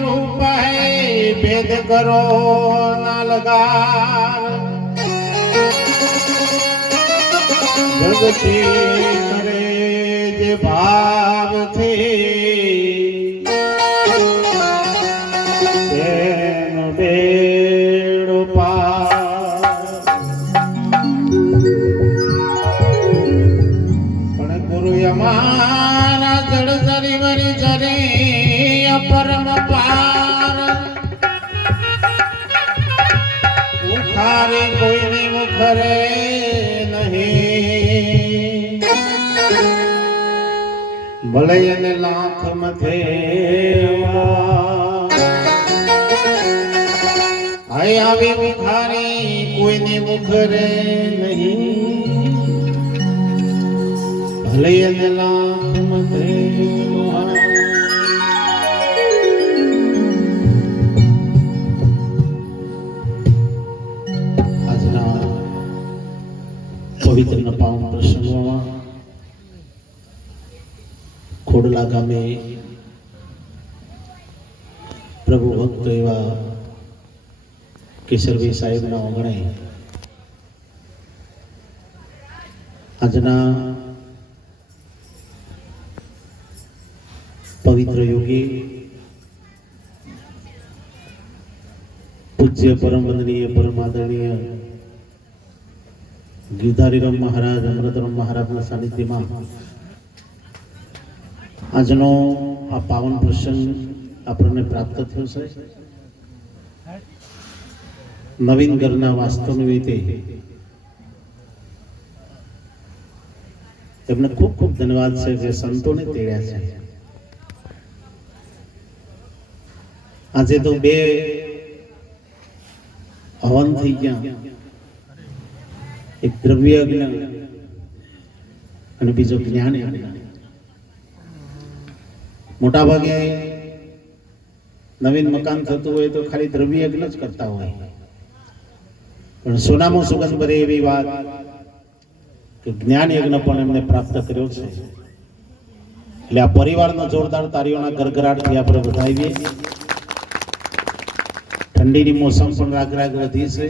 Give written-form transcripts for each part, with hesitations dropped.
रूप है भेद करो ना लगार भगती करे जे भाव थे तेनो बेड़ो पार पण गुरु यमारा जड़ जरी वरी जरी परम पार उखारे कोई नहीं मुखरे नहीं भले ने लाख मथे आए आवे उखारे कोई नहीं मुखरे नहीं भले ने लाख मथे पवित्र न पावन प्रसंगों खोडला गामे प्रभु भक्त एवा केशरभाई साहेब ना आंगणे आजना पवित्र योगी पूज्य परम वंदनीय परम आदरणीय गिरधारीराम महाराज अमृतराम महाराज सानिध्य में આજનો આ પાવન પ્રસંગ આપણને પ્રાપ્ત થયો છે. નવીન ઘરના વાસ્તુ નિમિત્તે તેમને ખૂબ ખૂબ ધન્યવાદ છે કે સંતોને તેડ્યા છે. આજે તો બે હવન થઈ ગયા, એક દ્રવ્ય યજ્ઞ અને બીજો જ્ઞાન યજ્ઞ. મોટા ભાગે નવીન મકાન થતું હોય તો ખાલી દ્રવ્ય યજ્ઞ જ કરતા હોય, પણ સોનામાં સુગંધ ભરે એવી વાત કે જ્ઞાન યજ્ઞ પણ એમને પ્રાપ્ત કર્યો છે. એટલે આ પરિવારનો જોરદાર તાળીઓના ગરગરાટથી આપણે વધાવીએ. ઠંડીની મોસમ પણ રાગ વધી છે.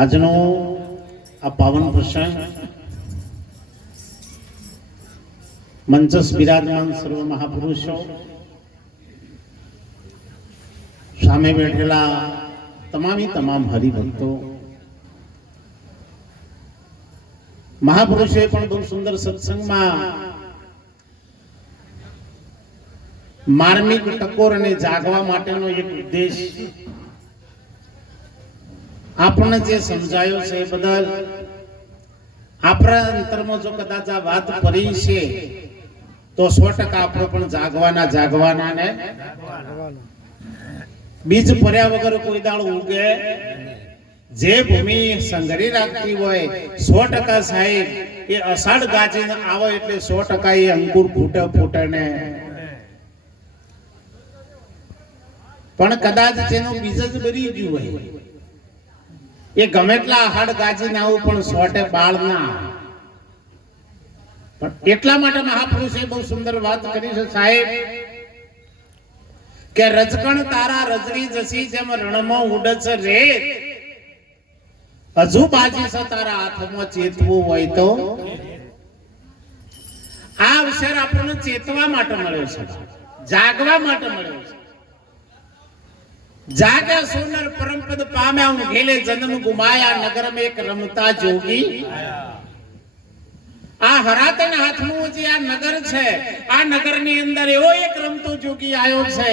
આજનો આ પાવન પ્રસંગ મંચસ બિરાજમાન સર્વ મહાપુરુષો, સામે બેઠેલા તમામ હરિભક્તો, મહાપુરુષોએ પણ બહુ સુંદર સત્સંગમાં માર્મિક ટકોર અને જાગવા માટેનો એક ઉદ્દેશ આપણને જે સમજાયો છે એ બદલ આપણા અંતરમાં જો કદાચ આ વાત પડી છે તો 100% આપણે પણ જાગવાના ને બીજ પર્યા વગર કોઈ દાળ ઉગે. જે ભૂમિ સંઘરી રાખતી હોય 100% સાહેબ એ અષાઢ ગાજીને આવે એટલે 100% એ અંકુર ફૂટે ને. પણ કદાચ જેનું બીજ જ બરી ગયું હોય એ ગમે એટલા હાડ ગાજીને આવું પણ 100% બાળ ના. પણ એટલા માટે મહાપુરુષે બહુ સુંદર વાત કરી છે સાહેબ કે રજકણ તારા રજડી જસી જેમ રણમાં ઉડે છે રેત, હજુ બાજી છે તારા હાથમાં ચેતવું હોય તો. આ અવસર આપણને ચેતવા માટે મળ્યો છે, જાગવા માટે મળ્યો છે. જાગ્યા સોનર પરમપદ પામ્યા હું ઘેલે જન્મ ગુમાયા નગર में एक રમતા જોગી. આ હરાતના હાથમાં જે આ નગર છે, આ નગરની અંદર એવો એક રમતો જોગી આવ્યો છે.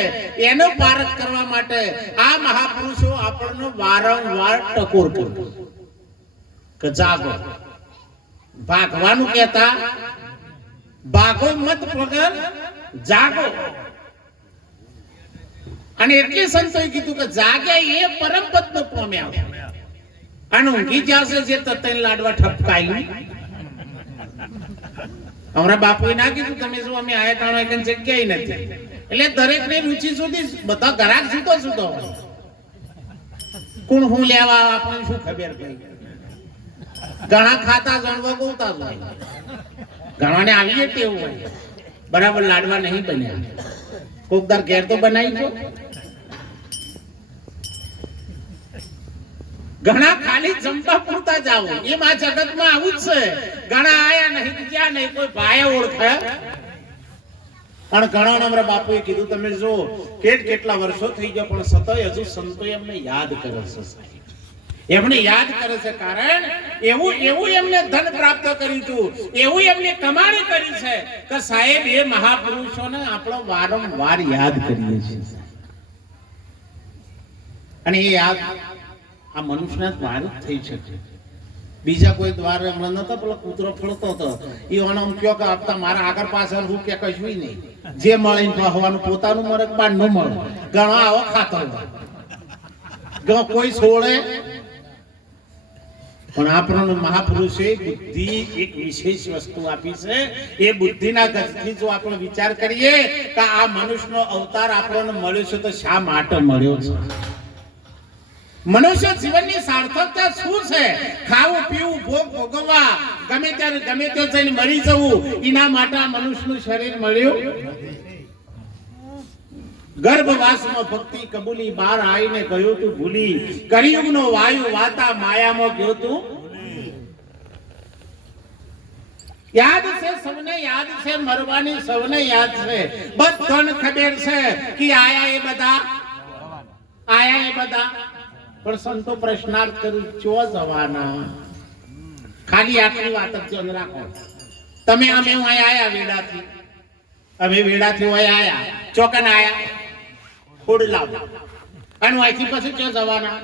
એનો પારખ કરવા માટે આ મહાપુરુષો આપણને વારંવાર ટકોર કરે કે જાગો. ભાગવાનું કહેતા, ભાગો મત પગર જાગો. અને એટલે સંતોએ કીધું કે જાગ્યા એ પરમ પદ પામ્યા અને ઊંઘી જશે જે તતન લાડવા ઠપકાઈ. અમારા બાપુએ ના કીધું તમે જો અમે આયા તાણો એક જગ્યાએ નથી. એટલે દરેક ની રુચિ સુધી બધા ઘરાક સુતો કોણ હું લેવા આપણને શું ખબર પડી. ઘણા ખાતા જણવા બોલતા હોય ઘણાને આવીએ તેવું હોય બરાબર લાડવા નહીં બન્યા કોકદાર ઘેર તો બનાવી છો ઘણા ખાલી જમવા પૂરતા જાવ એમ આ જગતમાં આવું જ છે ઘણા આયા નહીં ક્યાં નહીં કોઈ ભાઈ ઓળખાય પણ ઘણા નમ્ર બાપુએ કીધું તમે જો કેટલા વર્ષો થઈ ગયા પણ સતય હજુ સંતો એમને યાદ કરે છે એમને યાદ કરે છે કારણ એવું એમને ધન પ્રાપ્ત કર્યું હતું એવું એમને કમાણી કરી છે કે સાહેબ એ મહાપુરુષોને આપણે વારંવાર યાદ કરીએ છીએ અને એ યાદ આ મનુષ્યના દ્વાર જ થઈ શકે બીજા કોઈ દ્વાર હમણાં નતો પેલો કૂતરો ફળતો હતો એ આમ કયો કે આપતા મારા આગળ પાછળ હું કે કશું નહીં જે મળીને હોવાનું પોતાનું મળે બાર ન મળે ઘણા આવો ખાતો હોય કોઈ છોડે પણ આપણને મહાપુરુષે બુદ્ધિ એક વિશેષ વસ્તુ આપી છે એ બુદ્ધિના ગજથી જો આપણે વિચાર કરીએ કે આ મનુષ્યનો અવતાર આપણને મળ્યો છે તો શા માટે મળ્યો છે મનુષ્ય જીવનની સાર્થકતા શું છે ખાવું પીવું ભોગ ભોગવવા ગમે ત્યારે ગમે તે જઈને મરી જવું એના માટે આ મનુષ્યનું શરીર મળ્યું ગર્ભવાસમાં ભક્તિ કબૂલી બહાર આવીને ગયો તું ભૂલી કળિયુગનો વાયુ વાતા માયામાં ગયો તું યાદ છે સૌને યાદ છે મરવાની સૌને યાદ છે બધાને ખબર છે કે આયા એ બધા પણ સંતો પ્રશ્નાર્થ કરું ચો જવાના ખાલી આટલી વાત જ ધ્યાન રાખો તમે અમે આયા વેડાથી અમે વેડાથી આયા ચોકન આયા ખોડલા અને અહીંથી પછી ક્યાં જવાના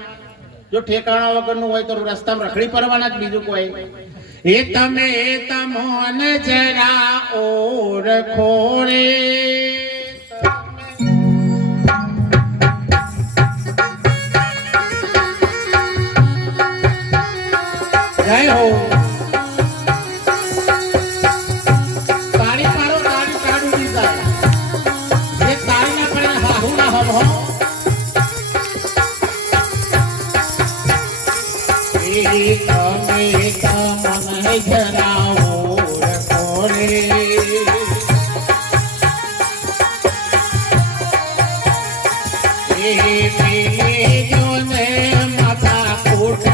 જો ઠેકાણા વગરનું હોય તો રસ્તામાં રખડી પડવાના જ બીજું કોઈ એ તમે તમોને જરા ઓળખો રે જય હો તાળી પાડો તાળી કાઢું દીધા એ તાળી ના પડે હાહુ ના હમ હો એ તમે તમને જરાવો રખોરે એ જોને માતા કોટ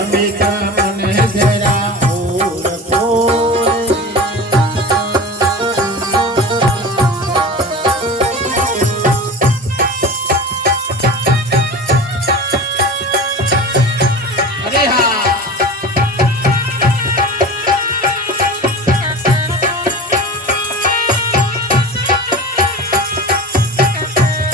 Amita